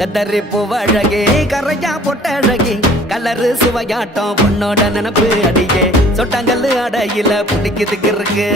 கத்தரி பூவழகே கரையா பொட்டழகே கலரு சுவையாட்டம் பொண்ணோட நினப்பு அடியே சொட்டாங்கல்லு அடையில பிடிக்குதுக்கு இருக்கு